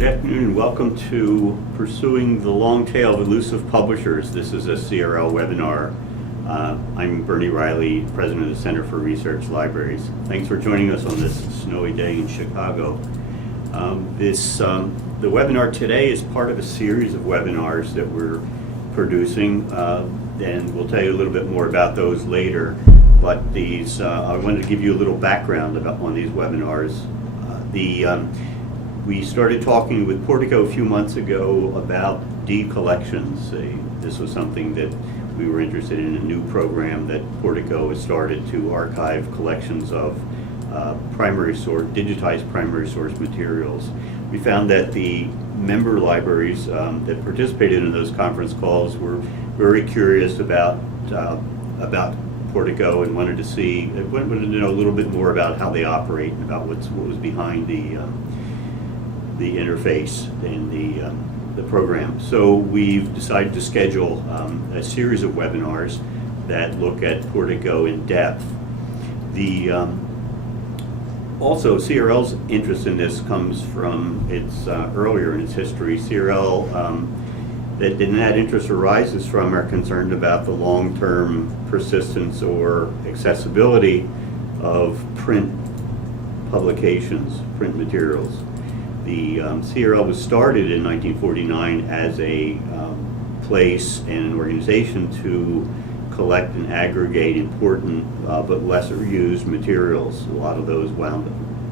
Good afternoon and welcome to Pursuing the Long Tail of Elusive Publishers. This is a CRL webinar. I'm Bernie Riley, President of the Center for Research Libraries. Thanks for joining us on this snowy day in Chicago. The webinar today is part of a series of webinars that we're producing, and we'll tell you a little bit more about those later. But I wanted to give you a little background on these webinars. We started talking with Portico a few months ago about D-collections. This was something that we were interested in, a new program that Portico has started to archive collections of digitized primary source materials. We found that the member libraries that participated in those conference calls were very curious about Portico and wanted to know a little bit more about how they operate and about what was behind the interface and the program. So we've decided to schedule a series of webinars that look at Portico in depth. Also, CRL's interest in this comes from its earlier in its history. CRL, that interest arises from our concern about the long-term persistence or accessibility of print publications, print materials. The CRL was started in 1949 as a place and an organization to collect and aggregate important but lesser used materials. A lot of those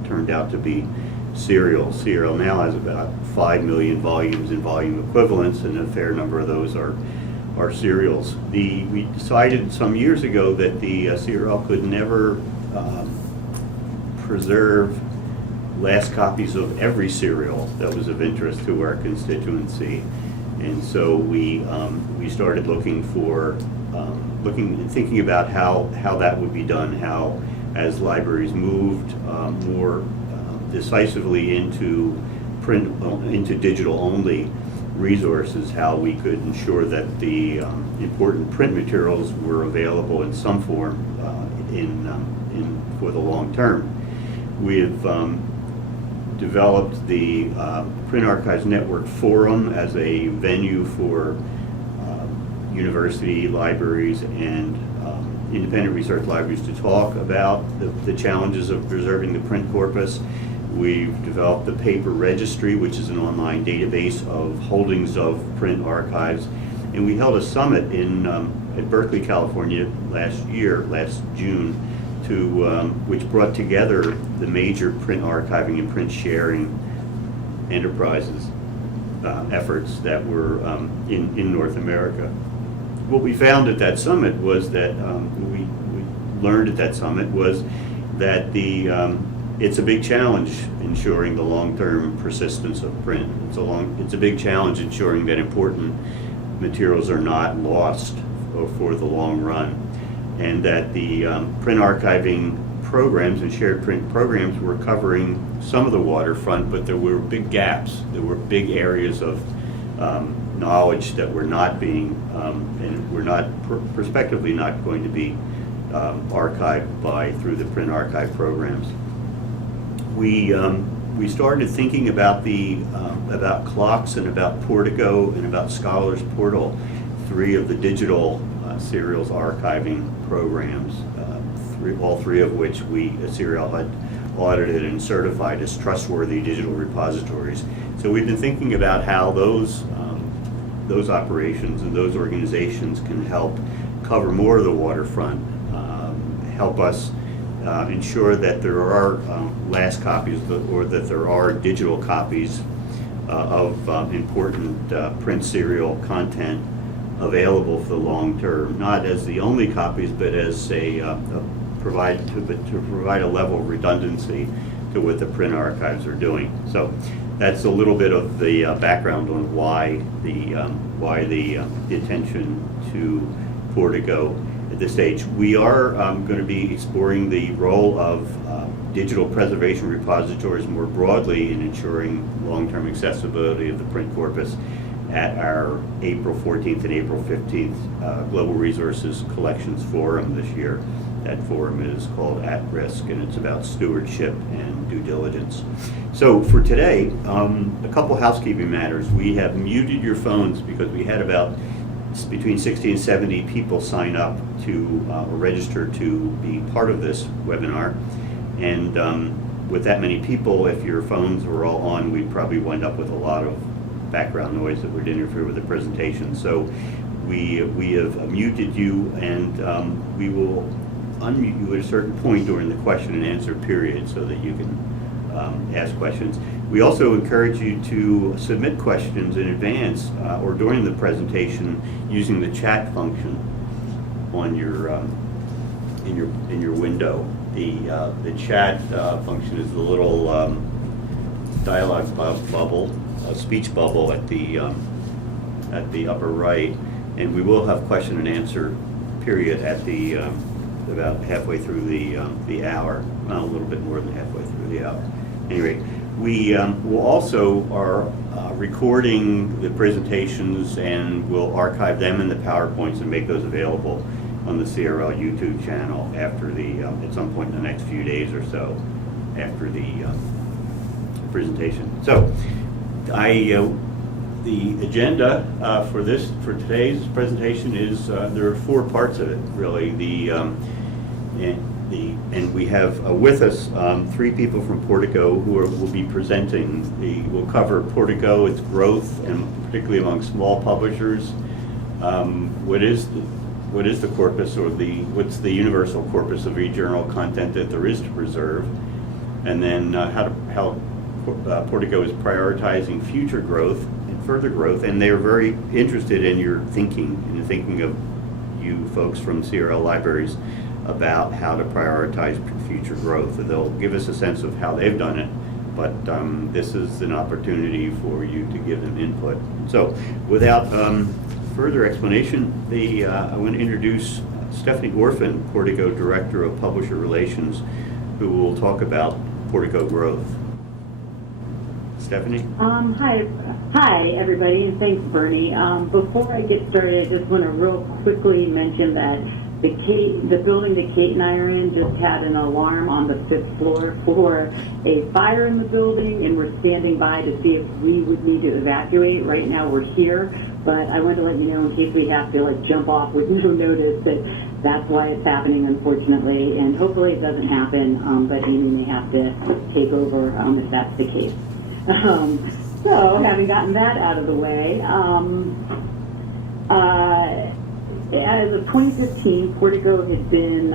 turned out to be serials. CRL now has about 5 million volumes in volume equivalents, and a fair number of those are serials. We decided some years ago that the CRL could never preserve last copies of every serial that was of interest to our constituency, and so we started thinking about how that would be done, how as libraries moved more decisively into digital only resources, how we could ensure that the important print materials were available in some form for the long term. We have developed the Print Archives Network Forum as a venue for university libraries and independent research libraries to talk about the challenges of preserving the print corpus. We've developed the Paper Registry, which is an online database of holdings of print archives. And we held a summit at Berkeley, California last June, which brought together the major print archiving and print sharing enterprises efforts that were in North America. What we found at that summit was that we learned at that summit was that it's a big challenge ensuring the long-term persistence of print. It's a big challenge ensuring that important materials are not lost for the long run, and that the print archiving programs and shared print programs were covering some of the waterfront, but there were big gaps. There were big areas of knowledge that were not being and were not prospectively not going to be archived through the print archive programs. We started thinking about about clocks and about Portico and about Scholars Portal, three of the digital serials archiving programs, all three of which CRL had audited and certified as trustworthy digital repositories. So we've been thinking about how those operations and those organizations can help cover more of the waterfront, help us ensure that there are last copies or that there are digital copies of important print serial content available for the long term, not as the only copies, but as to provide a level of redundancy to what the print archives are doing. So that's a little bit of the background on why the attention to Portico at this stage. We are going to be exploring the role of digital preservation repositories more broadly in ensuring long-term accessibility of the print corpus. at our April 14th and April 15th Global Resources Collections Forum this year. That forum is called At Risk, and it's about stewardship and due diligence. So for today, a couple housekeeping matters. We have muted your phones because we had about between 60 and 70 people sign up to register to be part of this webinar. And with that many people, if your phones were all on, we'd probably wind up with a lot of background noise that would interfere with the presentation. So we have muted you, and we will unmute you at a certain point during the question and answer period so that you can ask questions. We also encourage you to submit questions in advance or during the presentation using the chat function on your in your window. The chat function is the little dialogue bubble, a speech bubble at the upper right, and we will have question and answer period at the about halfway through the hour, well, a little bit more than halfway through the hour. Anyway, we will also are recording the presentations, and we'll archive them in the PowerPoints and make those available on the CRL YouTube channel after at some point in the next few days or so after the presentation. So, the agenda for today's presentation is there are four parts of it really. And we have with us three people from Portico who will be presenting. We'll cover Portico, its growth, and particularly among small publishers. What is the corpus, or what's the universal corpus of e-journal content that there is to preserve, and then how Portico is prioritizing future growth and further growth, and they're very interested in your thinking, in the thinking of you folks from CRL libraries about how to prioritize future growth. They'll give us a sense of how they've done it, but this is an opportunity for you to give them input. So without further explanation, I want to introduce Stephanie Orphan, Portico Director of Publisher Relations, who will talk about Portico growth. Stephanie? Hi everybody, and thanks Bernie. Before I get started, I just want to real quickly mention that the building that Kate and I are in just had an alarm on the 5th floor for a fire in the building, and we're standing by to see if we would need to evacuate. Right now we're here, but I wanted to let you know in case we have to jump off with no notice that that's why it's happening, unfortunately, and hopefully it doesn't happen, but Amy may have to take over if that's the case. So having gotten that out of the way, as of 2015, Portico has been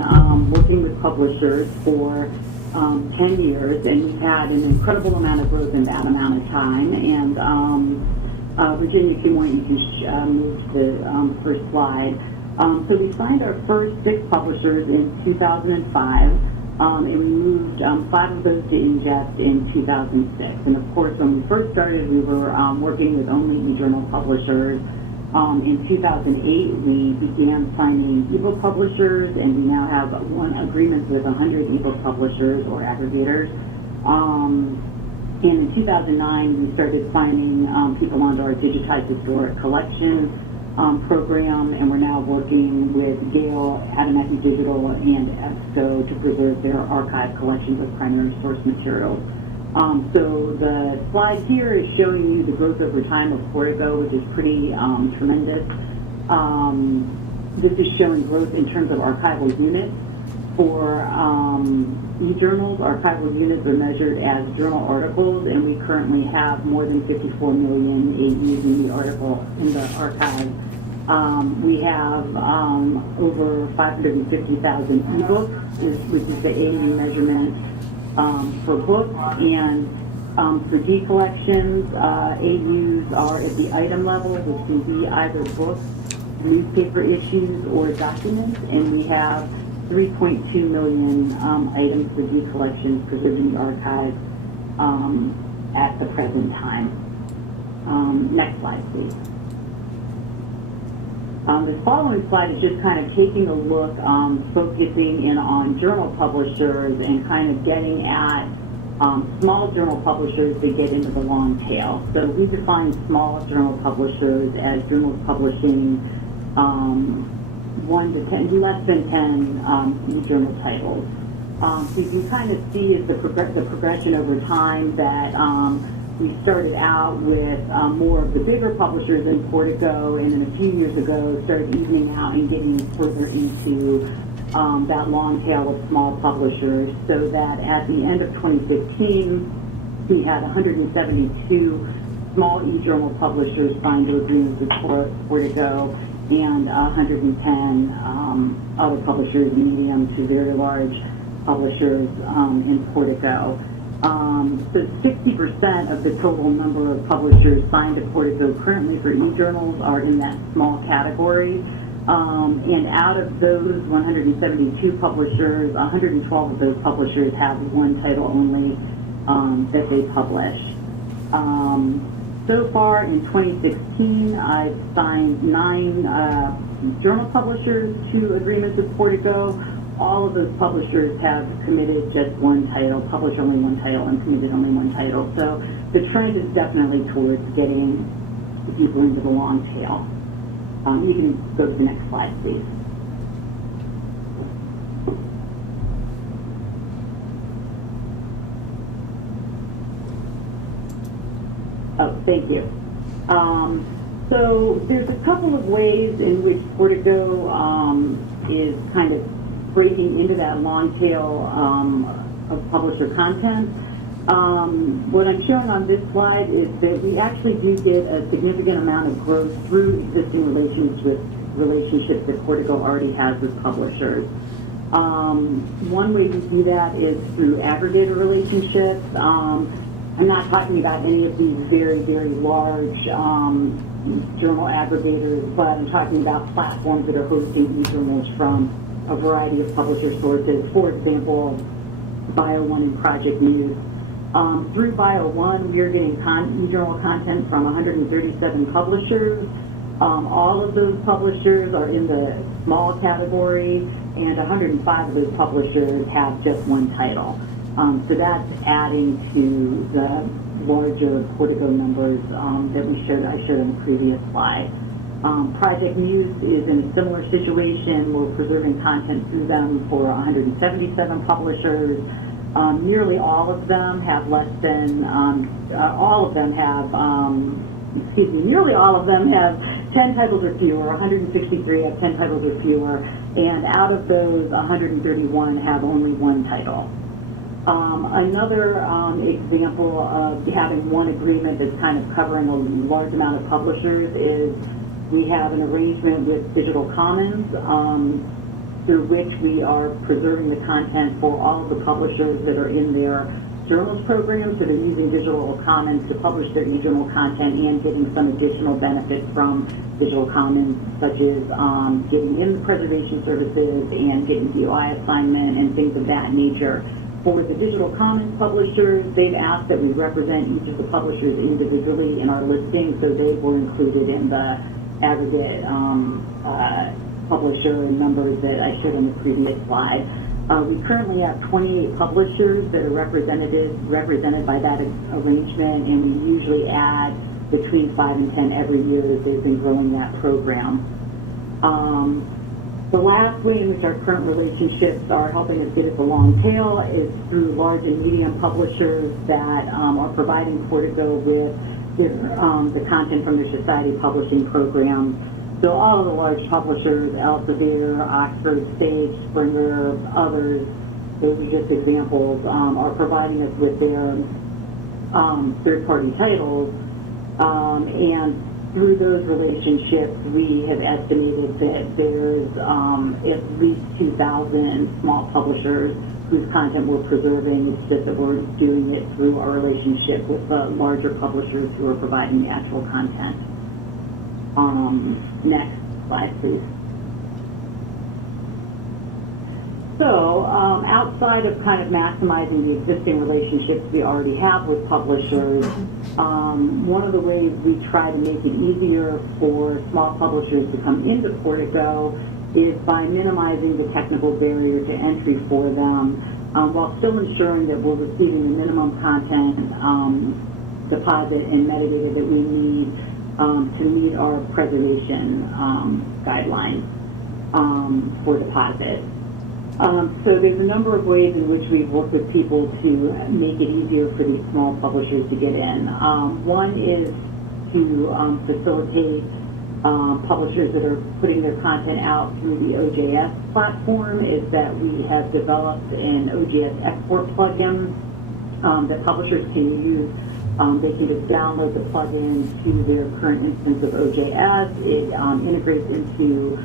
working with publishers for 10 years, and we've had an incredible amount of growth in that amount of time. And Virginia, if you want, you can move to the first slide. So we signed our first 6 publishers in 2005, and we moved 5 of those to Ingest in 2006. And of course, when we first started, we were working with only e-journal publishers. In 2008, we began signing ebook publishers, and we now have agreements with 100 ebook publishers or aggregators. And in 2009, we started signing people onto our digitized historic collections program, and we're now working with Gale, Abenaki Digital, and EBSCO to preserve their archive collections of primary source materials. So the slide here is showing you the growth over time of Portico, which is pretty tremendous. This is showing growth in terms of archival units. For e-journals, archival units are measured as journal articles, and we currently have more than 54 million AUs in the archive. We have over 550,000 ebooks, which is the AU measurement for books, and for D collections, AUs are at the item level, which can be either books, newspaper issues, or documents, and we have 3.2 million items for D collections preserved in the archive at the present time. Next slide, please. This following slide is just kind of taking a look, focusing in on journal publishers and kind of getting at Small journal publishers, they get into the long tail. So we define small journal publishers as journals publishing 1 to 10, less than 10 e-journal titles. So you can kind of see is the progression over time that we started out with more of the bigger publishers in Portico, and then a few years ago started evening out and getting further into that long tail of small publishers, so that at the end of 2015, we had 172 small e-journal publishers signed to agreements with Portico, and 110 other publishers, medium to very large publishers in Portico. So 60% of the total number of publishers signed to Portico currently for e-journals are in that small category. And out of those 172 publishers, 112 of those publishers have one title only that they publish. So far in 2016, I've signed 9 journal publishers to agreements with Portico. All of those publishers have committed just one title, published only one title, and committed only one title. So the trend is definitely towards getting deeper into the long tail. You can go to the next slide, please. Oh, thank you. So there's a couple of ways in which Portico is kind of breaking into that long tail of publisher content. What I'm showing on this slide is that we actually do get a significant amount of growth through existing relationships that Portico already has with publishers. One way we do that is through aggregator relationships. I'm not talking about any of these very, very large journal aggregators, but I'm talking about platforms that are hosting e-journals from a variety of publisher sources. For example, Bio1 and Project Muse. Through Bio1, we are getting e-journal content from 137 publishers. All of those publishers are in the small category, and 105 of those publishers have just one title. So that's adding to the larger Portico numbers that I showed on the previous slide. Project Muse is in a similar situation. We're preserving content through them for 177 publishers. Nearly all of them have nearly all of them have 10 titles or fewer. 163 have 10 titles or fewer, and out of those, 131 have only one title. Another example of having one agreement that's kind of covering a large amount of publishers is we have an arrangement with Digital Commons through which we are preserving the content for all of the publishers that are in their journals program. So they're using Digital Commons to publish their e-journal content and getting some additional benefit from Digital Commons, such as getting in the preservation services and getting DOI assignment and things of that nature. For the Digital Commons publishers, they've asked that we represent each of the publishers individually in our listing, so they were included in the aggregate publisher numbers that I showed on the previous slide. We currently have 28 publishers that are represented by that arrangement, and we usually add between 5 and 10 every year that they've been growing that program. The last way in which our current relationships are helping us get at the long tail is through large and medium publishers that are providing Portico with the content from their society publishing programs. So all of the large publishers, Elsevier, Oxford, Sage, Springer, others, those are just examples, are providing us with their third-party titles. And through those relationships, we have estimated that there's at least 2,000 small publishers whose content we're preserving. It's just that we're doing it through our relationship with the larger publishers who are providing the actual content. Next slide, please. So, outside of kind of maximizing the existing relationships we already have with publishers, one of the ways we try to make it easier for small publishers to come into Portico is by minimizing the technical barrier to entry for them. while still ensuring that we're receiving the minimum content deposit and metadata that we need to meet our preservation guidelines for deposit. So there's a number of ways in which we've worked with people to make it easier for these small publishers to get in. One is to facilitate publishers that are putting their content out through the OJS platform, is that we have developed an OJS export plugin that publishers can use. They can just download the plugin to their current instance of OJS. It integrates into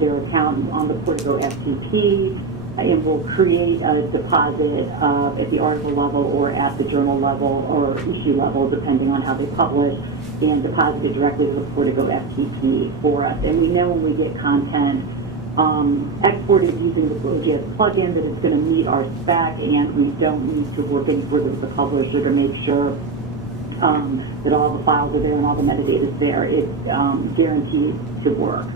their account on the Portico FTP, and will create a deposit at the article level or at the journal level or issue level, depending on how they publish, and deposit it directly to the Portico FTP for us. And we know when we get content exported using the OJS plugin that it's going to meet our spec, and we don't need to work any further with the publisher to make sure that all the files are there and all the metadata is there. It's guaranteed to work.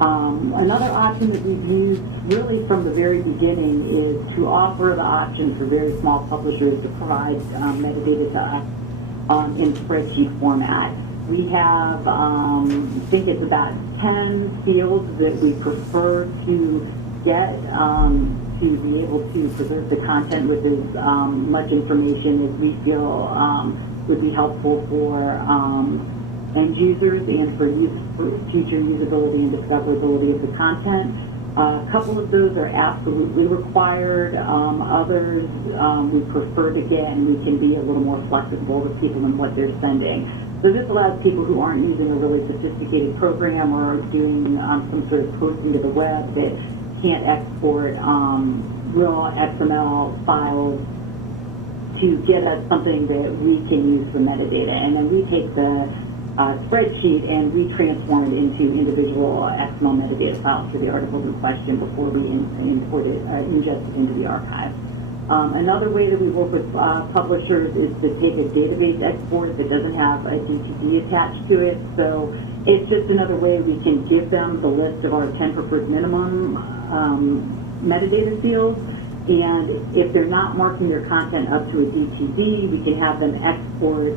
Another option that we've used really from the very beginning is to offer the option for very small publishers to provide metadata to us in spreadsheet format. We have, I think it's about 10 fields that we prefer to get to be able to preserve the content with as much information as we feel would be helpful for end users and for future usability and discoverability of the content. A couple of those are absolutely required. Others we prefer to get, and we can be a little more flexible with people and what they're sending. So this allows people who aren't using a really sophisticated program or doing some sort of posting to the web that can't export real XML files to get us something that we can use for metadata. And then we take the spreadsheet and we transform it into individual XML metadata files for the articles in question before we ingest it into the archive. Another way that we work with publishers is to take a database export that doesn't have a DTD attached to it. So it's just another way we can give them the list of our 10 preferred minimum metadata fields. And if they're not marking their content up to a DTD, we can have them export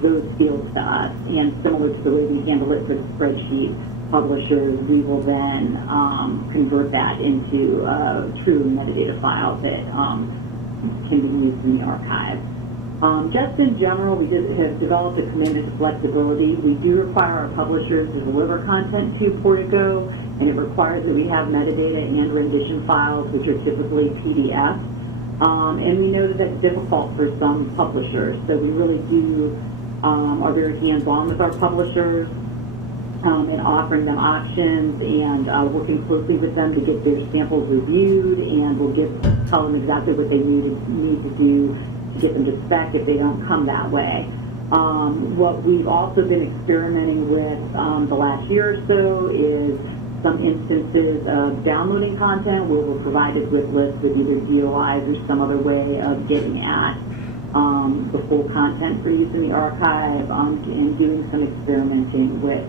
those fields to us. And similar to the way we handle it for the spreadsheet publishers, we will then convert that into a true metadata file that can be used in the archive. Just in general, we have developed a commitment to flexibility. We do require our publishers to deliver content to Portico, and it requires that we have metadata and rendition files, which are typically PDF. And we know that that's difficult for some publishers, so we really are very hands-on with our publishers and offering them options and working closely with them to get their samples reviewed, and we'll tell them exactly what they need to do to get them to spec if they don't come that way. What we've also been experimenting with the last year or so is some instances of downloading content where we're provided with lists with either DOIs or some other way of getting at the full content for use in the archive, and doing some experimenting with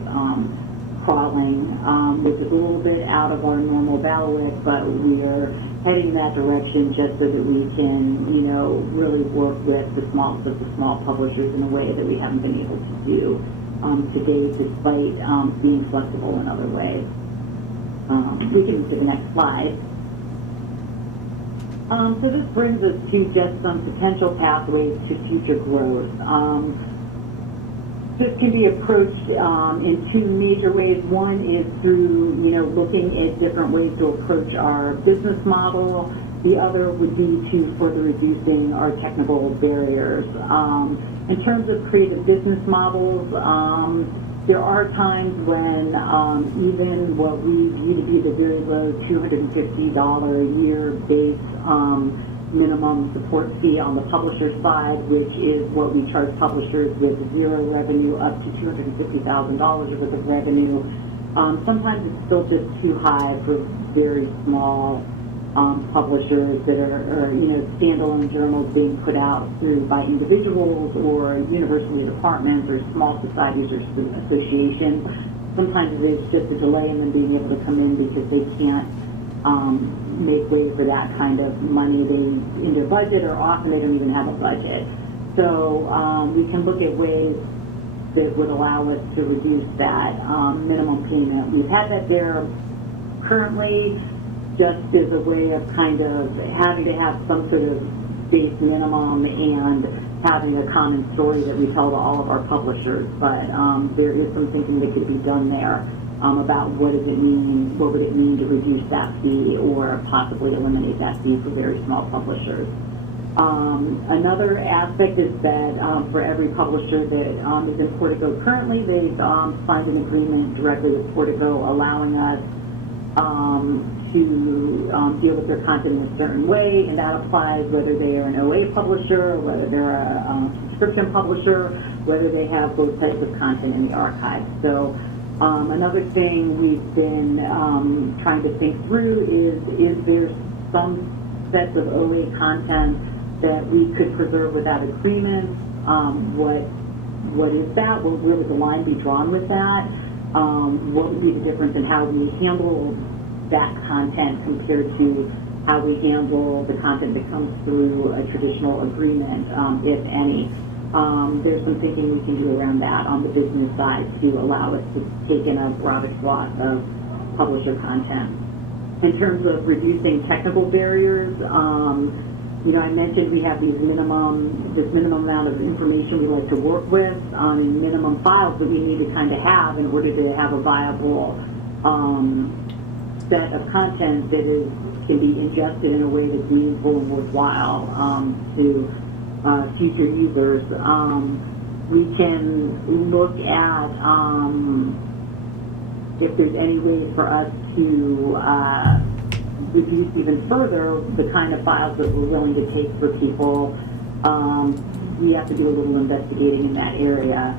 crawling, which is a little bit out of our normal bailiwick, but we are heading in that direction just so that we can, really work with the small publishers in a way that we haven't been able to do to date, despite being flexible in other ways. We can move to the next slide. So this brings us to just some potential pathways to future growth. This can be approached in two major ways. One is through, looking at different ways to approach our business model. The other would be to further reducing our technical barriers. In terms of creative business models, there are times when even what we view to be the very low $250 a year base minimum support fee on the publisher side, which is what we charge publishers with zero revenue up to $250,000 worth of revenue. Sometimes it's still just too high for very small publishers that are standalone journals being put out by individuals or university departments or small societies or associations. Sometimes it's just a delay in them being able to come in because they can't make way for that kind of money in their budget, or often they don't even have a budget. So we can look at ways that would allow us to reduce that minimum payment. We've had that there currently just as a way of kind of having to have some sort of base minimum and having a common story that we tell to all of our publishers. But there is some thinking that could be done there about what would it mean to reduce that fee or possibly eliminate that fee for very small publishers. Another aspect is that for every publisher that is in Portico currently, they've signed an agreement directly with Portico allowing us to deal with their content in a certain way, and that applies whether they are an OA publisher, whether they're a subscription publisher, whether they have both types of content in the archive. So another thing we've been trying to think through is there some sets of OA content that we could preserve without agreement? What is that? Where would the line be drawn with that? What would be the difference in how we handle that content compared to how we handle the content that comes through a traditional agreement, if any? There's some thinking we can do around that on the business side to allow us to take in a broader swath of publisher content. In terms of reducing technical barriers, I mentioned we have this minimum amount of information we like to work with, and minimum files that we need to kind of have in order to have a viable set of content that can be ingested in a way that's meaningful and worthwhile to future users. We can look at if there's any way for us to reduce even further the kind of files that we're willing to take for people. We have to do a little investigating in that area.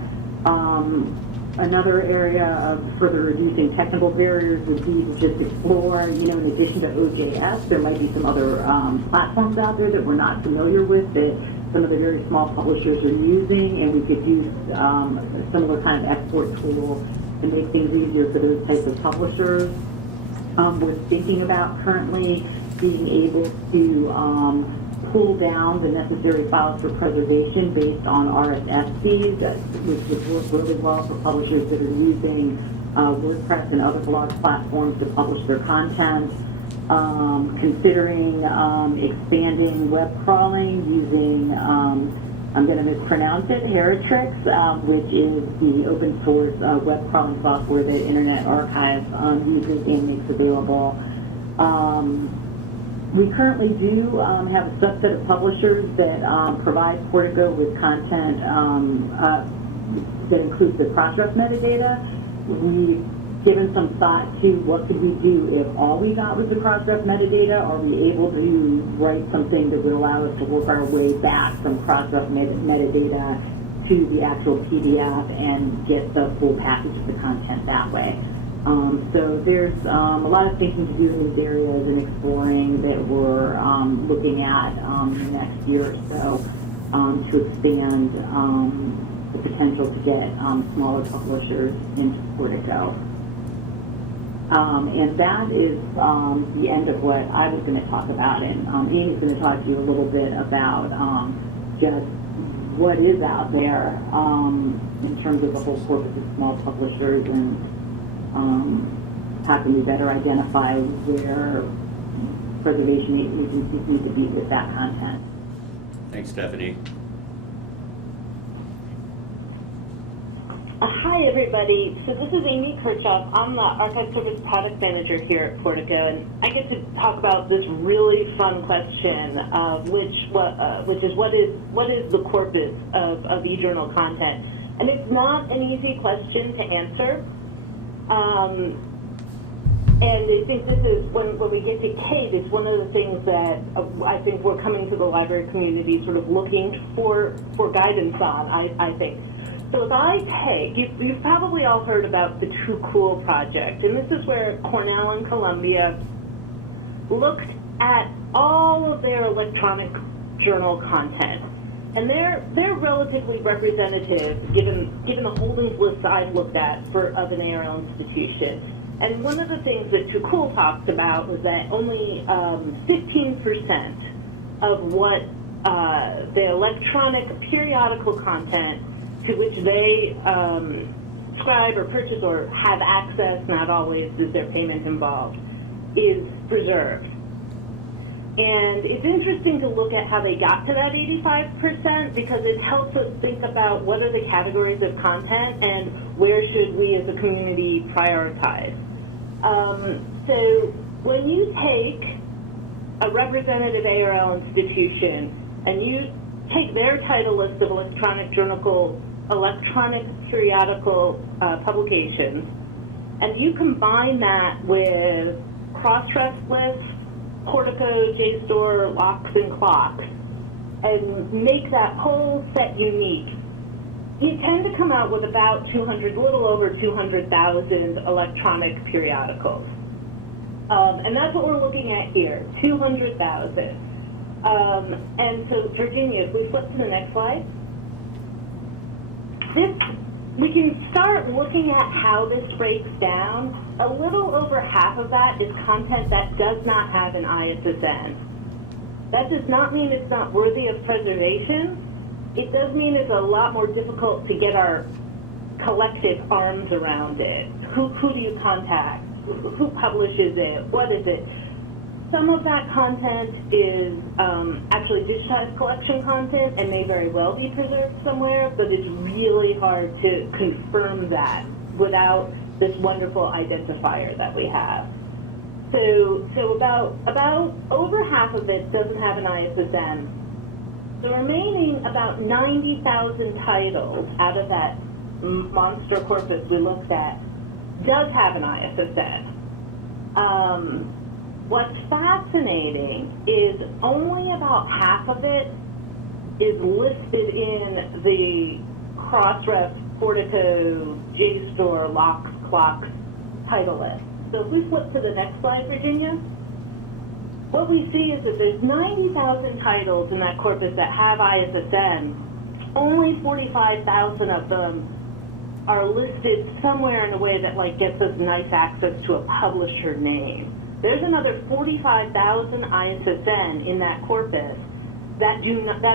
Another area of further reducing technical barriers would be to just explore, in addition to OJS, there might be some other platforms out there that we're not familiar with that some of the very small publishers are using, and we could use a similar kind of export tool to make things easier for those types of publishers. We're thinking about currently being able to pull down the necessary files for preservation based on RSS feeds, which would work really well for publishers that are using WordPress and other blog platforms to publish their content. Considering expanding web crawling using, I'm going to mispronounce it, Heritrix, which is the open source web crawling software that Internet Archive uses and makes available. We currently do have a subset of publishers that provide Portico with content that includes the Crossdress metadata. We've given some thought to what could we do if all we got was the Crossdress metadata. Are we able to write something that would allow us to work our way back from Crossdress metadata to the actual PDF and get the full package of the content that way? So there's a lot of thinking to do in these areas and exploring that we're looking at in the next year or so to expand the potential to get smaller publishers into Portico. And that is the end of what I was going to talk about. And Amy's going to talk to you a little bit about just what is out there in terms of the whole corpus of small publishers and how can we better identify where preservation agencies need to be with that content. Thanks, Stephanie. Hi, everybody. So this is Amy Kirchoff. I'm the Archive Service Product Manager here at Portico, and I get to talk about this really fun question, which is what is the corpus of e-journal content? And it's not an easy question to answer. And I think this is, when we get to Kate, it's one of the things that I think we're coming to the library community sort of looking for guidance on, I think. So if I take, you've probably all heard about the Too Cool project, and this is where Cornell and Columbia looked at all of their electronic journal content. And they're relatively representative, given the holdings list I've looked at of an ARL institution. And one of the things that Too Cool talked about was that only 15% of what the electronic periodical content to which they subscribe or purchase or have access, not always is their payment involved, is preserved. And it's interesting to look at how they got to that 85% because it helps us think about what are the categories of content and where should we as a community prioritize. So when you take a representative ARL institution and you take their title list of electronic periodical publications, and you combine that with Crossdress lists, Portico, JSTOR, locks, and clocks, and make that whole set unique, you tend to come out with about a little over 200,000 electronic periodicals. And that's what we're looking at here, 200,000. And so, Virginia, if we flip to the next slide, we can start looking at how this breaks down. A little over half of that is content that does not have an ISSN. That does not mean it's not worthy of preservation. It does mean it's a lot more difficult to get our collective arms around it. Who do you contact? Who publishes it? What is it? Some of that content is actually digitized collection content and may very well be preserved somewhere, but it's really hard to confirm that without this wonderful identifier that we have. So about over half of it doesn't have an ISSN. The remaining about 90,000 titles out of that monster corpus we looked at does have an ISSN. What's fascinating is only about half of it is listed in the Crossdress, Portico, JSTOR, locks, clocks title list. So if we flip to the next slide, Virginia, what we see is that there's 90,000 titles in that corpus that have ISSN. Only 45,000 of them are listed somewhere in a way that gets us nice access to a publisher name. There's another 45,000 ISSN in that corpus that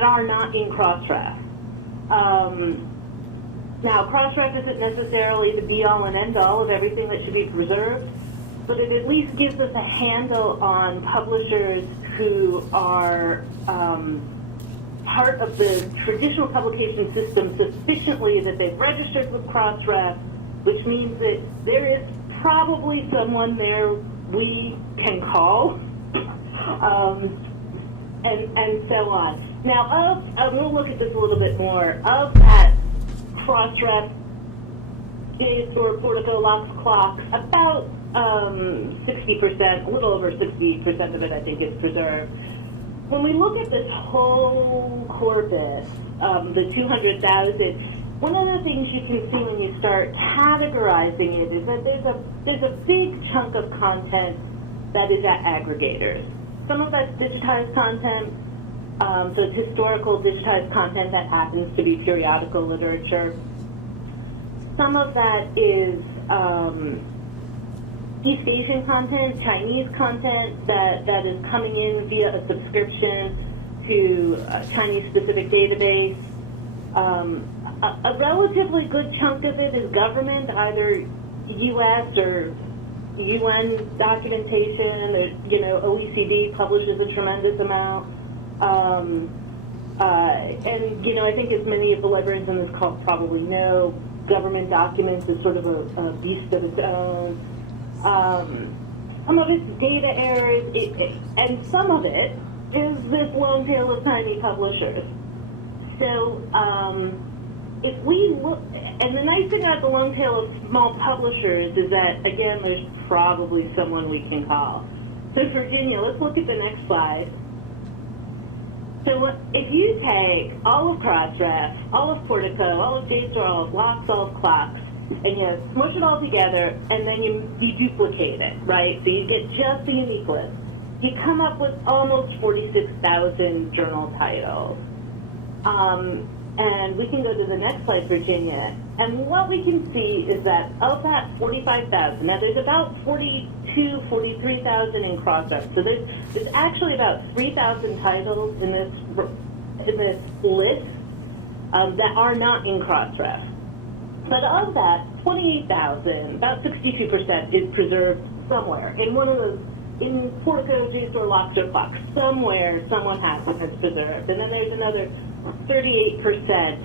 are not in Crossdress. Now, Crossdress isn't necessarily the be-all and end-all of everything that should be preserved, but it at least gives us a handle on publishers who are part of the traditional publication system sufficiently that they've registered with Crossdress, which means that there is probably someone there we can call, and so on. Now, we'll look at this a little bit more. Of that Crossdress, JSTOR, Portico, locks, clocks, about 60%, a little over 60% of it, I think, is preserved. When we look at this whole corpus, the 200,000, one of the things you can see when you start categorizing it is that there's a big chunk of content that is at aggregators. Some of that's digitized content, so it's historical digitized content that happens to be periodical literature. Some of that is East Asian content, Chinese content that is coming in via a subscription to a Chinese-specific database. A relatively good chunk of it is government, either U.S. or UN documentation, or, OECD publishes a tremendous amount. And, I think as many of the librarians in this call probably know, government documents is sort of a beast of its own. Some of it's data errors, and some of it is this long tail of tiny publishers. So if we look, and the nice thing about the long tail of small publishers is that, again, there's probably someone we can call. So Virginia, let's look at the next slide. So if you take all of Crossdress, all of Portico, all of JSTOR, all of locks, all of clocks, and you smush it all together, and then you duplicate it, right? So you get just the unique list. You come up with almost 46,000 journal titles. And we can go to the next slide, Virginia. And what we can see is that of that 45,000, now there's about 43,000 in Crossdress. So there's actually about 3,000 titles in this list that are not in Crossdress. But of that, 28,000, about 62% is preserved somewhere in one of those, in Portico, JSTOR, Locks, or Clocks. Somewhere someone has it that's preserved. And then there's another 38%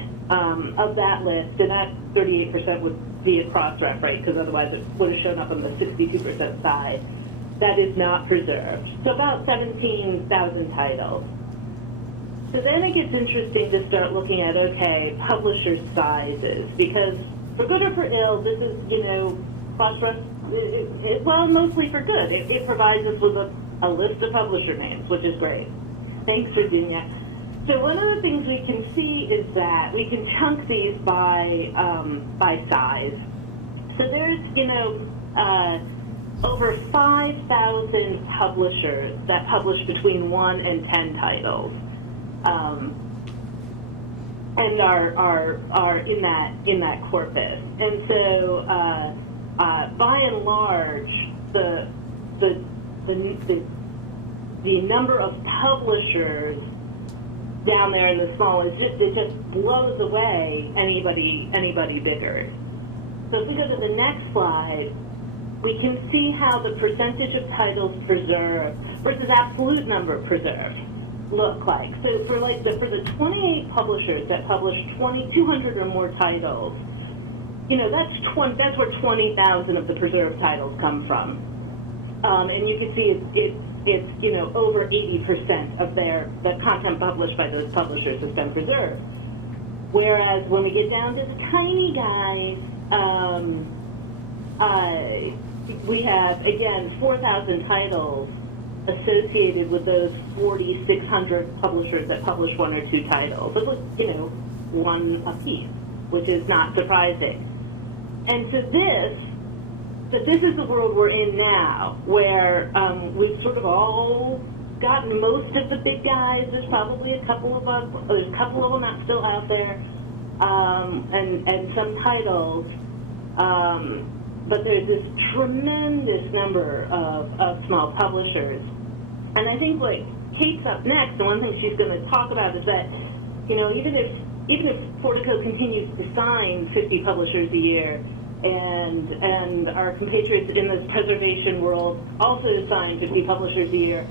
of that list, and that 38% would be a cross-ref, right? Because otherwise it would have shown up on the 62% side. That is not preserved. So about 17,000 titles. So then it gets interesting to start looking at, okay, publisher sizes, because for good or for ill, this is, Crossdress, well, mostly for good. It provides us with a list of publisher names, which is great. Thanks, Virginia. So one of the things we can see is that we can chunk these by size. So there's, over 5,000 publishers that publish between 1 and 10 titles, and are in that corpus. And so, by and large, the number of publishers down there in the small is it just blows away anybody bigger. So if we go to the next slide, we can see how the percentage of titles preserved versus absolute number preserved look like. So for the 28 publishers that publish 200 or more titles, that's where 20,000 of the preserved titles come from. And you can see it's over 80% of the content published by those publishers has been preserved. Whereas when we get down to the tiny guys, we have, again, 4,000 titles associated with those 4,600 publishers that publish 1 or 2 titles. It was, one a piece, which is not surprising. And so this is the world we're in now, where we've sort of all gotten most of the big guys. There's probably a couple of them that's still out there, and some titles. But there's this tremendous number of small publishers. And I think Kate's up next, and one thing she's going to talk about is that, even if Portico continues to sign 50 publishers a year, and our compatriots in this preservation world also sign 50 publishers a year,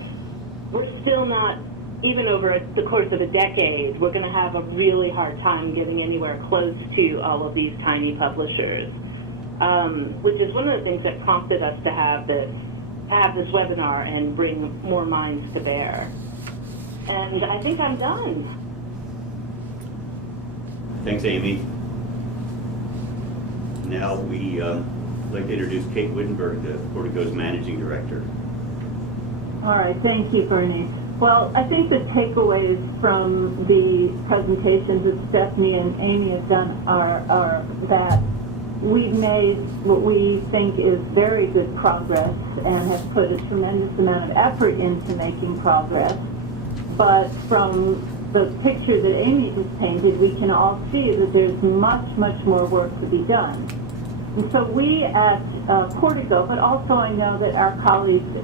we're still not, even over the course of a decade, we're going to have a really hard time getting anywhere close to all of these tiny publishers. Which is one of the things that prompted us to have this webinar and bring more minds to bear. And I think I'm done. Thanks, Amy. Now we like to introduce Kate Wittenberg, the Portico's Managing Director. All right, thank you, Bernie. Well, I think the takeaways from the presentations that Stephanie and Amy have done are that we've made what we think is very good progress and have put a tremendous amount of effort into making progress. But from the picture that Amy just painted, we can all see that there's much, much more work to be done. And so we at Portico, but also I know that our colleagues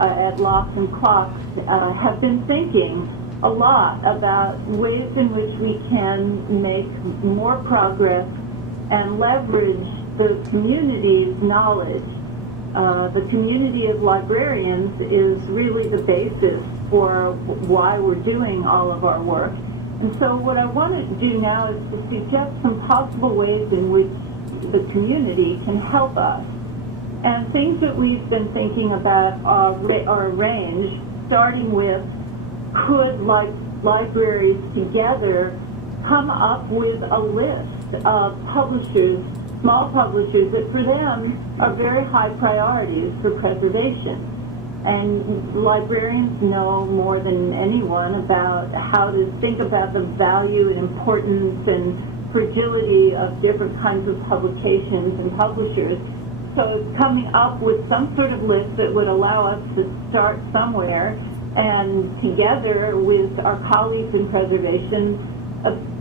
at Locks and Clocks have been thinking a lot about ways in which we can make more progress and leverage the community's knowledge. The community of librarians is really the basis for why we're doing all of our work. And so what I want to do now is to suggest some possible ways in which the community can help us. And things that we've been thinking about are arranged, starting with, could libraries together come up with a list of publishers, small publishers, that for them are very high priorities for preservation. And librarians know more than anyone about how to think about the value and importance and fragility of different kinds of publications and publishers. So coming up with some sort of list that would allow us to start somewhere, and together with our colleagues in preservation,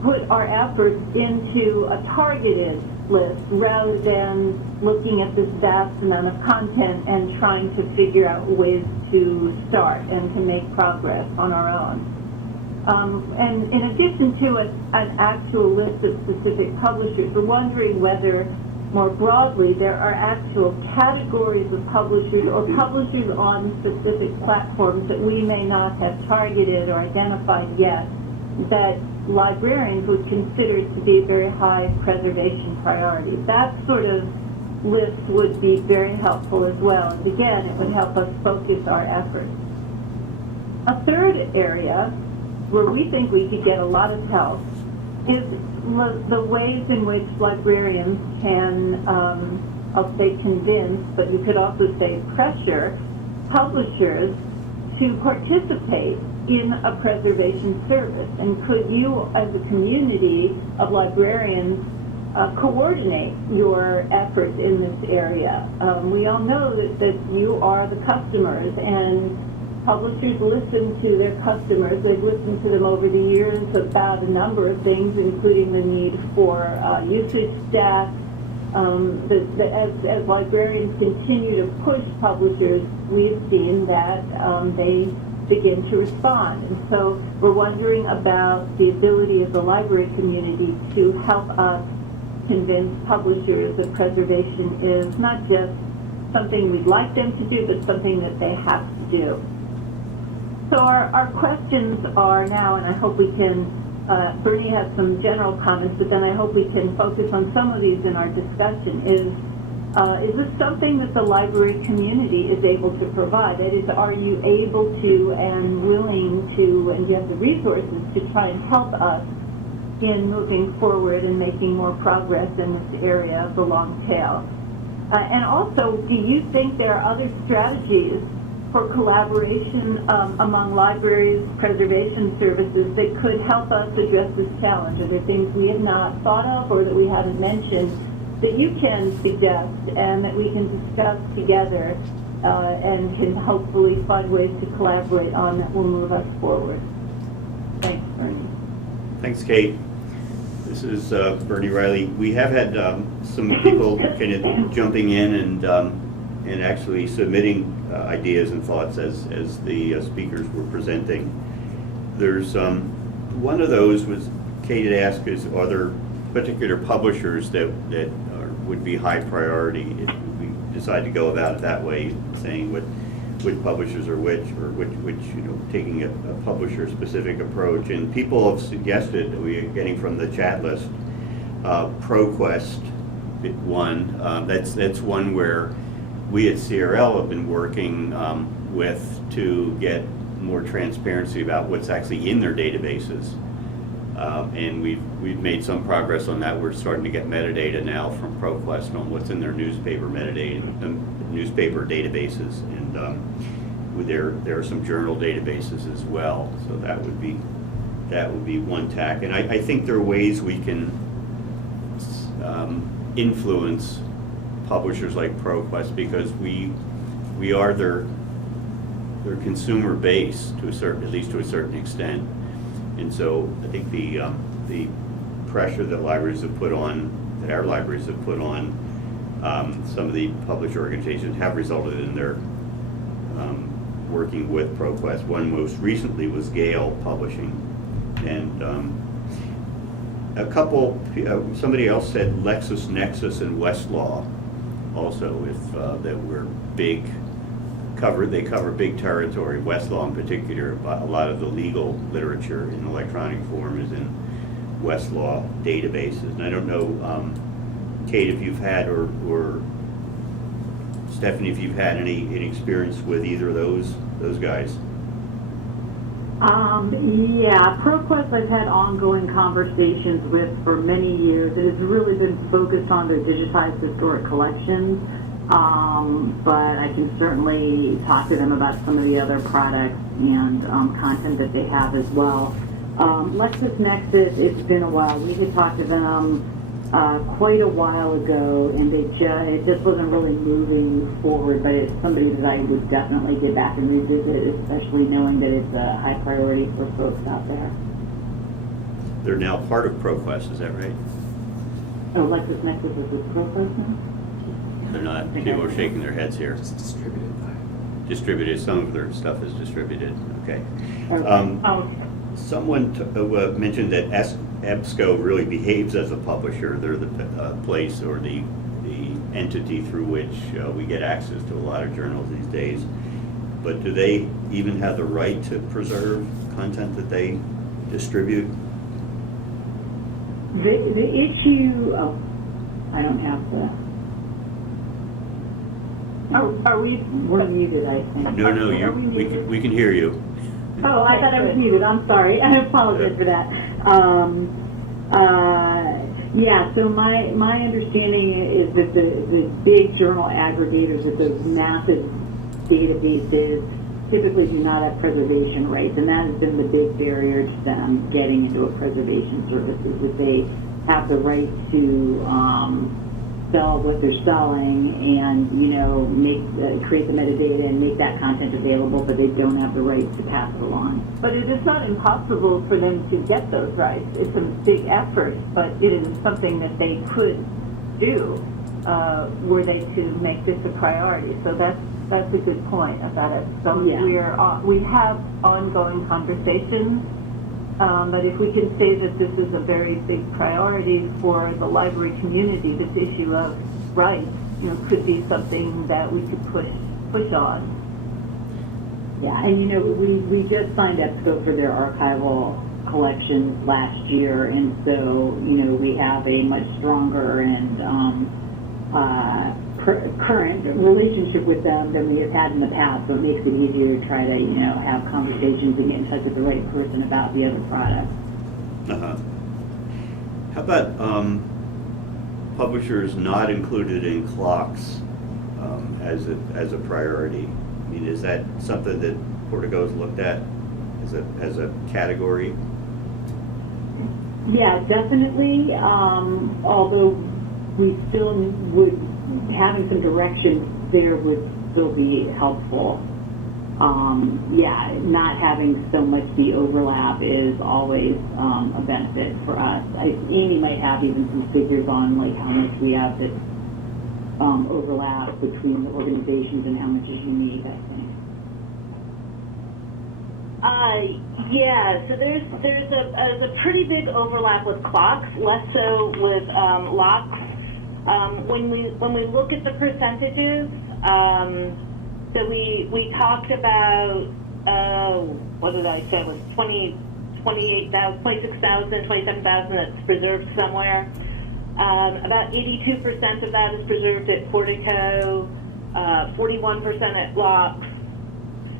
put our efforts into a targeted list rather than looking at this vast amount of content and trying to figure out ways to start and to make progress on our own. And in addition to an actual list of specific publishers, we're wondering whether, more broadly, there are actual categories of publishers or publishers on specific platforms that we may not have targeted or identified yet that librarians would consider to be very high preservation priorities. That sort of list would be very helpful as well. And again, it would help us focus our efforts. A third area where we think we could get a lot of help is the ways in which librarians can, I'll say convince, but you could also say pressure publishers to participate in a preservation service. And could you, as a community of librarians, coordinate your efforts in this area? We all know that you are the customers, and publishers listen to their customers. They've listened to them over the years about a number of things, including the need for usage stats. As librarians continue to push publishers, we've seen that they begin to respond. And so we're wondering about the ability of the library community to help us convince publishers that preservation is not just something we'd like them to do, but something that they have to do. So our questions are now, and I hope we can, Bernie has some general comments, but then I hope we can focus on some of these in our discussion, is this something that the library community is able to provide? That is, are you able to and willing to, and you have the resources to try and help us in moving forward and making more progress in this area of the long tail? And also, do you think there are other strategies for collaboration among libraries, preservation services that could help us address this challenge? Are there things we have not thought of or that we haven't mentioned that you can suggest and that we can discuss together and can hopefully find ways to collaborate on that will move us forward? Thanks, Bernie. Thanks, Kate. This is Bernie Riley. We have had some people kind of jumping in and actually submitting ideas and thoughts as the speakers were presenting. There's one of those was Kate had asked, is are there particular publishers that would be high priority if we decide to go about it that way, saying which publishers are which taking a publisher specific approach. And people have suggested, we are getting from the chat list, ProQuest one. That's one where we at CRL have been working with to get more transparency about what's actually in their databases. And we've made some progress on that. We're starting to get metadata now from ProQuest on what's in their newspaper metadata, newspaper databases, and there are some journal databases as well. So that would be one tack. And I think there are ways we can influence publishers like ProQuest, because we are their consumer base at least to a certain extent. And so I think the pressure that our libraries have put on some of the publisher organizations have resulted in their working with ProQuest. One most recently was Gale Publishing, and somebody else said LexisNexis and Westlaw also, if that were big. They cover big territory. Westlaw in particular, a lot of the legal literature in electronic form is in Westlaw databases. And I don't know, Kate, if you've had, or Stephanie, if you've had any experience with either of those guys. Yeah, ProQuest I've had ongoing conversations with for many years. It has really been focused on their digitized historic collections. But I can certainly talk to them about some of the other products and content that they have as well. LexisNexis, it's been a while. We had talked to them quite a while ago, and it just wasn't really moving forward, but it's somebody that I would definitely get back and revisit, especially knowing that it's a high priority for folks out there. they're now part of ProQuest, is that right? Oh, LexisNexis is with Corpus now? They're not, people are shaking their heads here. It's distributed by. Distributed, some of their stuff is distributed, okay. Okay. Oh, Someone mentioned that EBSCO really behaves as a publisher. They're the place or the entity through which we get access to a lot of journals these days. But do they even have the right to preserve content that they distribute? The issue, oh, I don't have the, are we? we're muted, I think. No, Are we we muted? we can hear you. Oh, I thought I was muted, I'm sorry, I apologize for that. Yeah, so my understanding is that the big journal aggregators with those massive databases typically do not have preservation rights, and that has been the big barrier to them getting into a preservation service, is that they have the right to sell what they're selling and, you know, create the metadata and make that content available, but they don't have the right to pass it along. But it is not impossible for them to get those rights. It's a big effort, but it is something that they could do were they to make this a priority. So that's a good point about it. So Yeah. we have ongoing conversations, but if we can say that this is a very big priority for the library community, this issue of rights, you know, could be something that we could push on. Yeah, and you know, we just signed EBSCO for their archival collections last year, and so, you know, we have a much stronger and current relationship with them than we have had in the past, so it makes it easier to try to, you know, have conversations and get in touch with the right person about the other products. Uh-huh. How about publishers not included in clocks as a priority? I mean, is that something that Portico's looked at as a category? Yeah, definitely, although we still would, having some direction there would still be helpful. Yeah, not having so much the overlap is always a benefit for us. Amy might have even some figures on like how much we have that overlap between the organizations and how much is unique, I think. Yeah, so there's a pretty big overlap with clocks, less so with locks. When we look at the percentages, so we talked about what did I say, it was 28,000, 26,000, 27,000 that's preserved somewhere. About 82% of that is preserved at Portico, 41% at locks,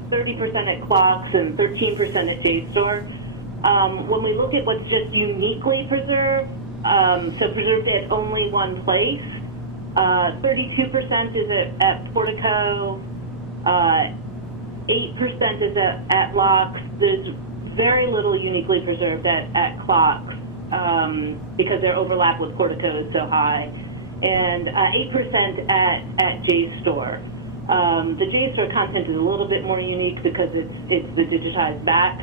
30% at clocks, and 13% at JSTOR. When we look at what's just uniquely preserved, so preserved at only one place, 32% is at Portico, 8% is at locks. There's very little uniquely preserved at clocks because their overlap with Portico is so high, and 8% at JSTOR. The JSTOR content is a little bit more unique because it's the digitized back,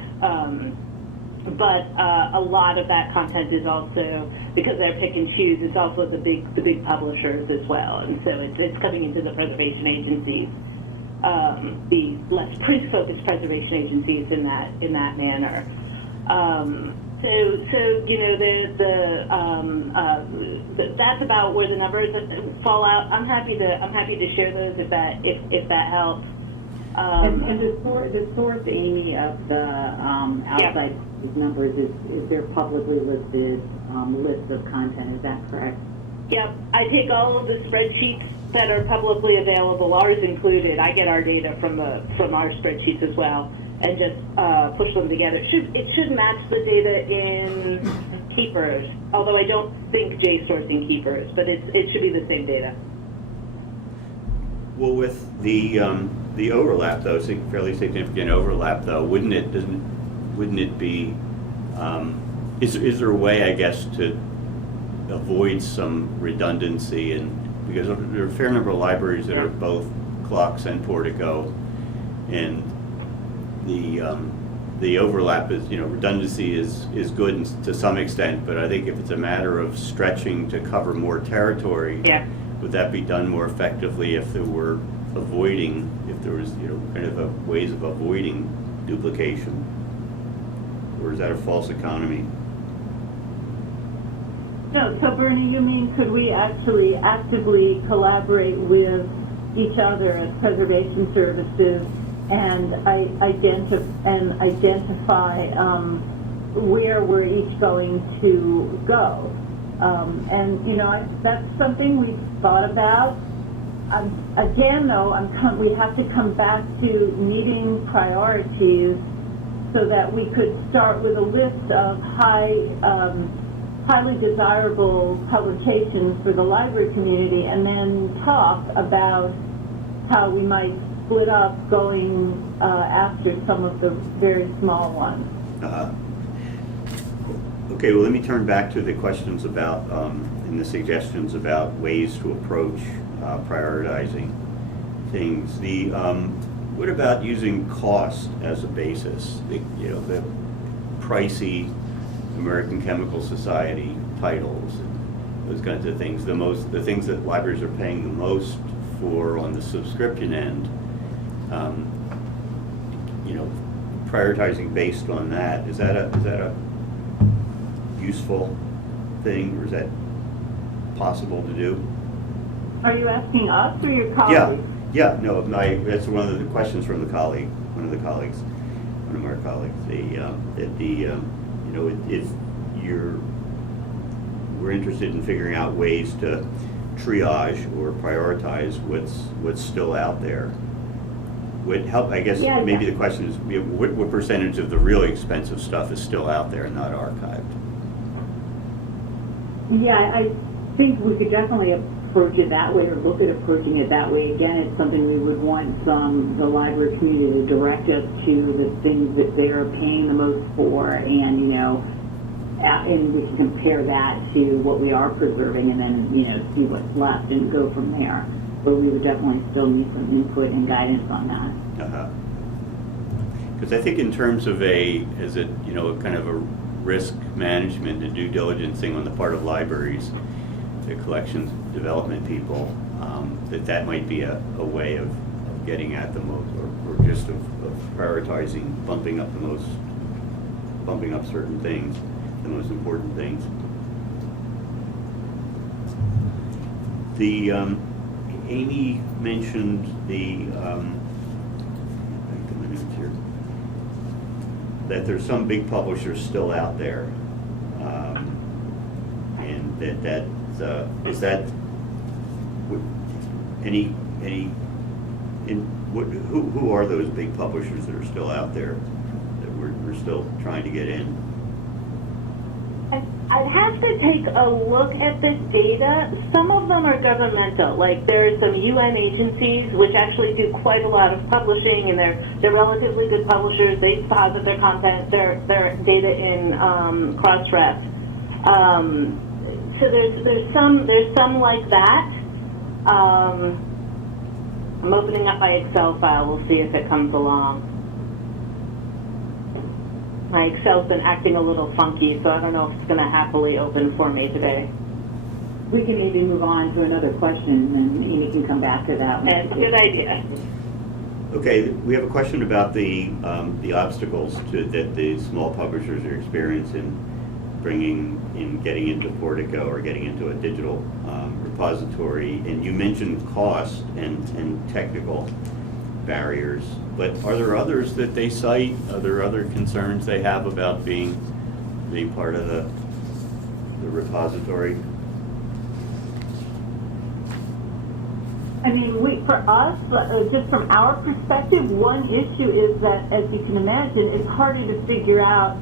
but a lot of that content is also, because they're pick and choose, it's also the big publishers as well, and so it's coming into the preservation agencies, the less print-focused preservation agencies in that manner. So you know, that's about where the numbers fall out. I'm happy to share those if that helps. And the source, Amy, of the outside numbers is their publicly listed list of content. Is that correct? Yep. I take all of the spreadsheets that are publicly available, ours included. I get our data from our spreadsheets as well, and just push them together. It should match the data in Keepers, although I don't think JSTOR's in Keepers, but it should be the same data. Well, with the overlap, though, fairly significant overlap, though, wouldn't it be? Is there a way, I guess, to avoid some redundancy, and because there are a fair number of libraries that are both clocks and Portico, and the the overlap is, redundancy is good to some extent, but I think if it's a matter of stretching to cover more territory, Yeah. would that be done more effectively if there was, kind of ways of avoiding duplication? Or is that a false economy? No, so Bernie, you mean could we actually actively collaborate with each other as preservation services and identify where we're each going to go? That's something we've thought about. Again, though, we have to come back to meeting priorities so that we could start with a list of highly desirable publications for the library community and then talk about how we might split up going after some of the very small ones. Okay, well, let me turn back to the questions about, and the suggestions about ways to approach prioritizing things. What about using cost as a basis? The pricey American Chemical Society titles, and those kinds of things. The things that libraries are paying the most for on the subscription end. Prioritizing based on that, is that a useful thing, or is that possible to do? Are you asking us or your colleagues? Yeah. No, that's one of the questions from one of our colleagues. If we're interested in figuring out ways to triage or prioritize what's still out there. Would help, I guess. Yeah, maybe the question is, what percentage of the really expensive stuff is still out there and not archived? Yeah, I think we could definitely approach it that way, or look at approaching it that way. Again, it's something we would want the library community to direct us to, the things that they're paying the most for, and and we can compare that to what we are preserving, and then see what's left and go from there. But we would definitely still need some input and guidance on that. Because I think in terms of a kind of a risk management and due diligence thing on the part of libraries, the collections development people, that might be a way of getting at the most, or just of prioritizing, bumping up certain things, the most important things. Amy mentioned that there's some big publishers still out there, and is that who are those big publishers that are still out there that we're still trying to get in? I'd have to take a look at this data. Some of them are governmental, like there's some UN agencies which actually do quite a lot of publishing, and they're relatively good publishers. They deposit their content, their data in Crossdress. So there's some like that. I'm opening up my Excel file. We'll see if it comes along. My Excel's been acting a little funky, so I don't know if it's going to happily open for me today. We can maybe move on to another question, and Amy can come back to that one. That's a good idea. Okay, we have a question about the obstacles that the small publishers are experiencing getting into Portico or getting into a digital repository. And you mentioned cost and technical barriers, but are there others that they cite? Are there other concerns they have about being part of the repository? I mean, for us, just from our perspective, one issue is that, as you can imagine, it's harder to figure out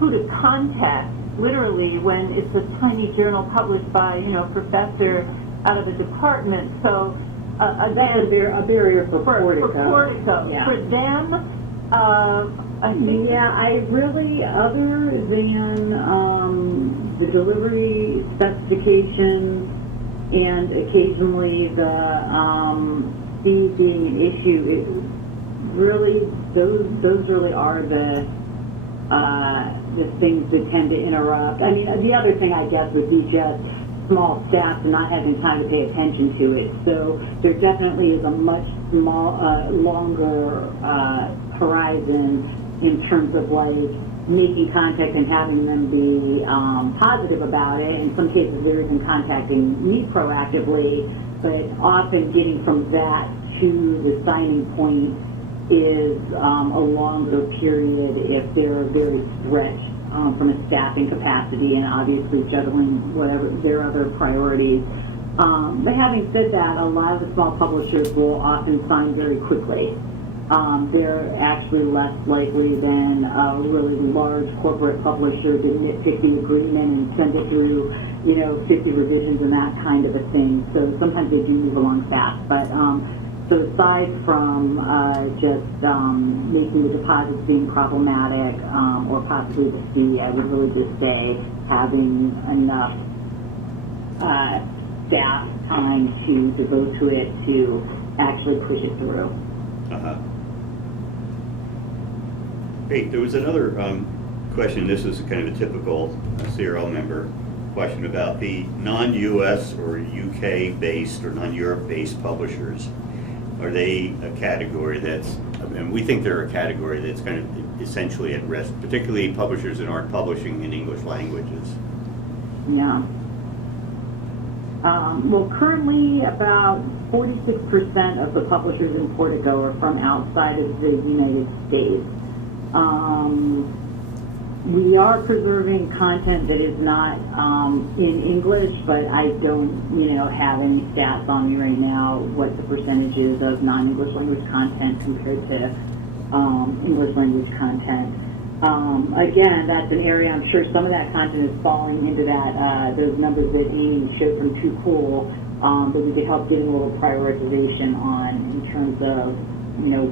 who to contact, literally, when it's a tiny journal published by, a professor out of a department. So, That's a barrier for Portico. For Portico. Yeah. For them, I think... Yeah, other than the delivery specifications and occasionally the fee being an issue, those really are the the things that tend to interrupt. I mean, the other thing I guess would be just small staff and not having time to pay attention to it. So there definitely is a much longer horizon in terms of like making contact and having them be positive about it. In some cases, they're even contacting me proactively, but often getting from that to the signing point is a longer period if they're very stretched from a staffing capacity and obviously juggling whatever their other priorities. But having said that, a lot of the small publishers will often sign very quickly. They're actually less likely than a really large corporate publisher to nitpick the agreement and send it through, 50 revisions and that kind of a thing. So sometimes they do move along fast. But so aside from just making the deposits being problematic or possibly the fee, I would really just say having enough staff time to devote to it to actually push it through. Uh-huh. Great. There was another question. This is kind of a typical CRL member question about the non-US or UK-based or non-Europe-based publishers. Are they a category that's, and we think they're a category that's kind of essentially at risk, particularly publishers that aren't publishing in English languages? Yeah. Well, currently about 46% of the publishers in Portico are from outside of the United States. We are preserving content that is not in English, but I don't, have any stats on me right now what the percentage is of non-English language content compared to English language content. Again, that's an area I'm sure some of that content is falling into that those numbers that Amy showed from Too Cool, that we could help getting a little prioritization on in terms of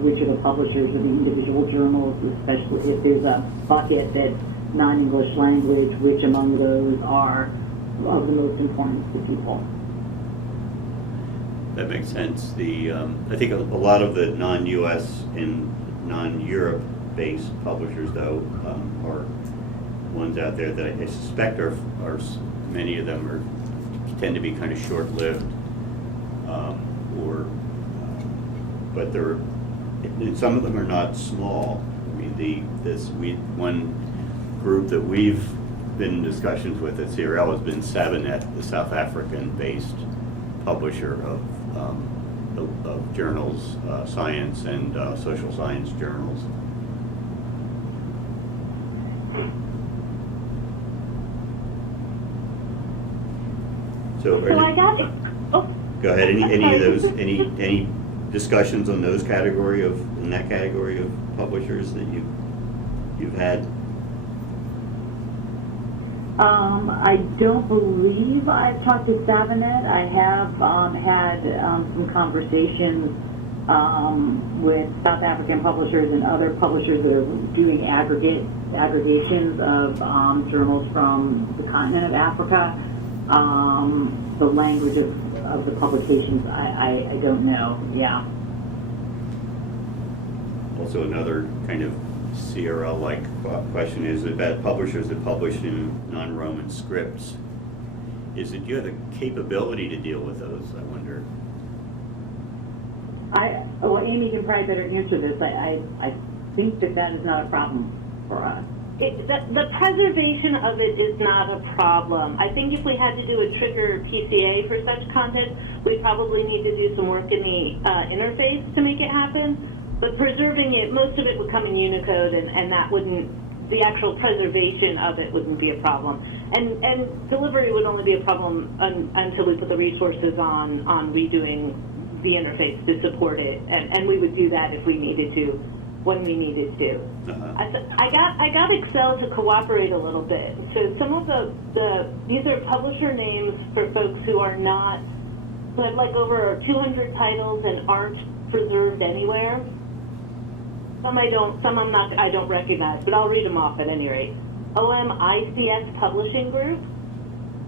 which of the publishers or the individual journals, especially if there's a bucket that's non-English language, which among those are of the most importance to people. That makes sense. I think a lot of the non-US and non-Europe based publishers, though, are ones out there that I suspect are many of them tend to be kind of short-lived, but some of them are not small. I mean, one group that we've been in discussions with at CRL has been Sabinet, the South African-based publisher of journals, science and social science journals. So I got it. Oh, go ahead. Any of those? Any discussions on those in that category of publishers that you've had? I don't believe I've talked to Sabinet. I have had some conversations with South African publishers and other publishers that are doing aggregations of journals from the continent of Africa. The language of the publications, I don't know. Yeah. Also, another kind of CRL-like question is about publishers that publish in non-Roman scripts. Do you have the capability to deal with those, I wonder? Well, Amy can probably better answer this. I think that is not a problem for us. The preservation of it is not a problem. I think if we had to do a trigger PCA for such content, we probably need to do some work in the interface to make it happen. But preserving it, most of it would come in Unicode, and that the actual preservation of it wouldn't be a problem. And delivery would only be a problem until we put the resources on redoing the interface to support it. And we would do that if we needed to, when we needed to. I got Excel to cooperate a little bit. So some of these are publisher names for folks who are not, who have like over 200 titles and aren't preserved anywhere. Some I don't recognize, but I'll read them off at any rate. OMICS Publishing Group,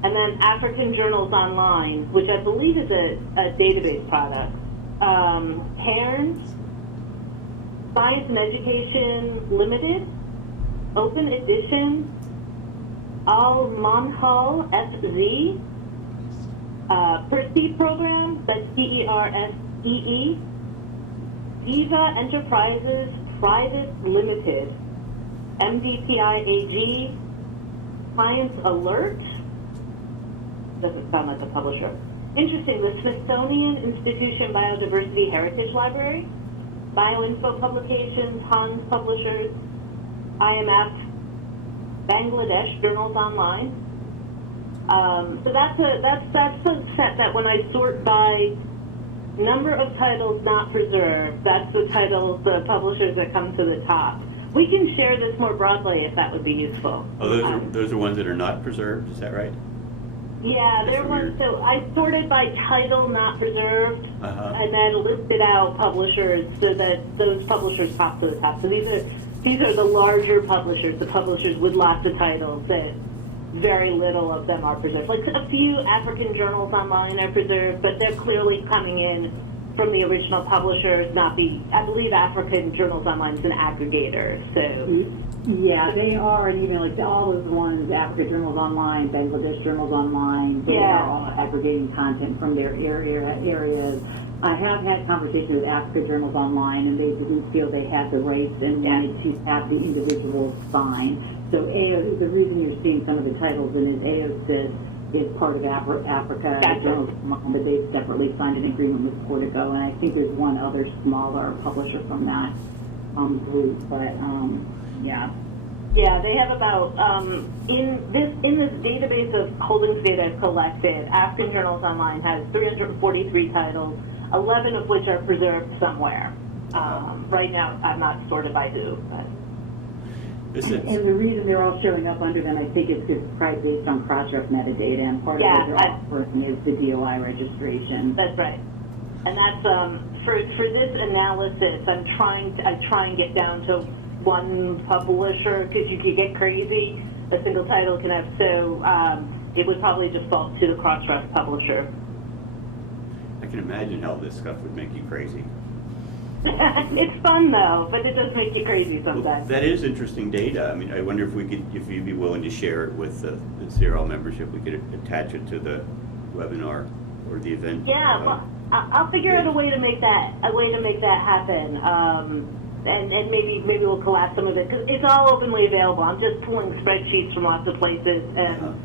and then African Journals Online, which I believe is a database product. Cairns, Science and Education Limited, Open Edition, Al-Manhal SZ, Percy Program, that's PERSEE, Diva Enterprises Private Limited, MDPI AG, Clients Alert, doesn't sound like a publisher. Interesting, the Smithsonian Institution Biodiversity Heritage Library, Bioinfo Publications, Hans Publishers, IMF, Bangladesh Journals Online. So that's a set that when I sort by number of titles not preserved, that's the titles, the publishers that come to the top. We can share this more broadly if that would be useful. Oh, those are ones that are not preserved, is that right? Yeah, there was, so I sorted by title not preserved, and then listed out publishers so that those publishers pop to the top. So these are the larger publishers, the publishers with lots of titles that very little of them are preserved. Like a few African journals online are preserved, but they're clearly coming in from the original publishers, not the, I believe African Journals Online is an aggregator, so. Yeah, they are, and even like all those ones, Africa Journals Online, Bangladesh Journals Online, they are all aggregating content from their areas. I have had conversations with Africa Journals Online, and they do feel they have the rights and wanted to have the individuals sign. So the reason you're seeing some of the titles in is AOSIS is part of Africa Journals Online, but they've separately signed an agreement with Portico, and I think there's one other smaller publisher from that group, but yeah. Yeah, they have about, in this database of holdings data I've collected, African Journals Online has 343 titles, 11 of which are preserved somewhere. Right now, I'm not sorted by who, but. And the reason they're all showing up under them, I think, is because it's probably based on Crossdress metadata, and part of what they're offering is the DOI registration. That's right. And that's, for this analysis, I try and get down to one publisher, because you could get crazy. A single title can have, so it would probably default to the Crossdress publisher. I can imagine how this stuff would make you crazy. It's fun though, but it does make you crazy sometimes. Well, that is interesting data. I mean, I wonder if you'd be willing to share it with the CRL membership. We could attach it to the webinar or the event. Yeah, well, I'll figure out a way to make that happen. And maybe we'll collapse some of it, because it's all openly available. I'm just pulling spreadsheets from lots of places, and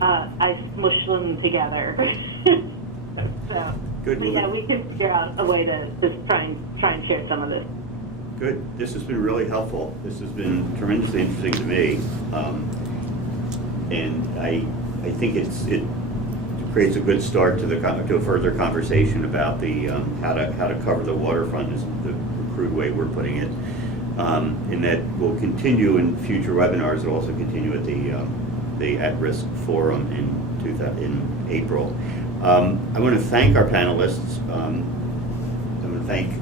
I smush them together. So, good. But yeah, we can figure out a way to just try and share some of this. Good. This has been really helpful. This has been tremendously interesting to me, and I think it creates a good start to a further conversation about the how to cover the waterfront is the crude way we're putting it, and that will continue in future webinars. It'll also continue at the At-Risk Forum in April. I want to thank our panelists. I want to thank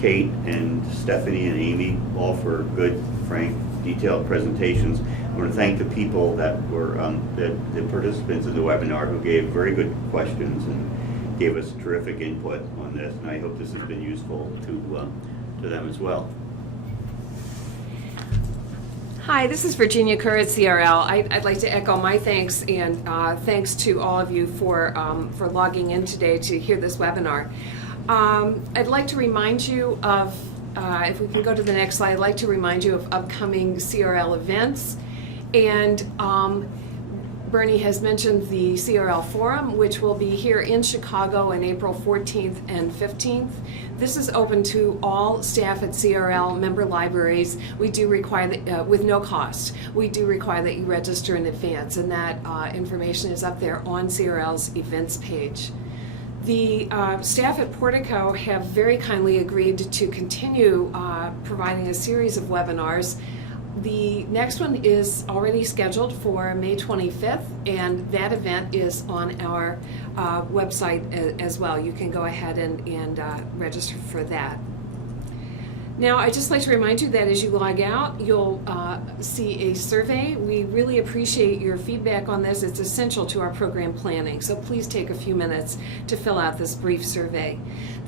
Kate and Stephanie and Amy, all for good, frank, detailed presentations. I want to thank the people that were the participants in the webinar who gave very good questions and gave us terrific input on this, and I hope this has been useful to them as well. Hi, this is Virginia Kerr at CRL. I'd like to echo my thanks, and thanks to all of you for logging in today to hear this webinar. I'd like to remind you of, if we can go to the next slide, I'd like to remind you of upcoming CRL events. And Bernie has mentioned the CRL Forum, which will be here in Chicago on April 14th and 15th. This is open to all staff at CRL member libraries. We do require that, with no cost, we do require that you register in advance, and that information is up there on CRL's events page. The staff at Portico have very kindly agreed to continue providing a series of webinars. The next one is already scheduled for May 25th, and that event is on our website as well. You can go ahead and register for that. Now, I'd just like to remind you that as you log out, you'll see a survey. We really appreciate your feedback on this. It's essential to our program planning, so please take a few minutes to fill out this brief survey.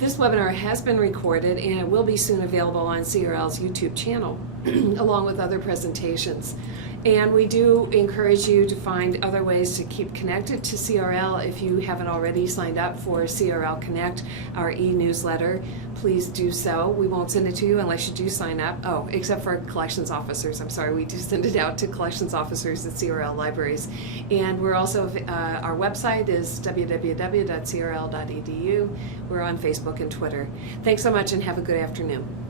This webinar has been recorded and it will be soon available on CRL's YouTube channel, along with other presentations. And we do encourage you to find other ways to keep connected to CRL. If you haven't already signed up for CRL Connect, our e-newsletter, please do so. We won't send it to you unless you do sign up. Oh, except for collections officers. I'm sorry, we do send it out to collections officers at CRL libraries. And we're also, our website is www.crl.edu. We're on Facebook and Twitter. Thanks so much and have a good afternoon.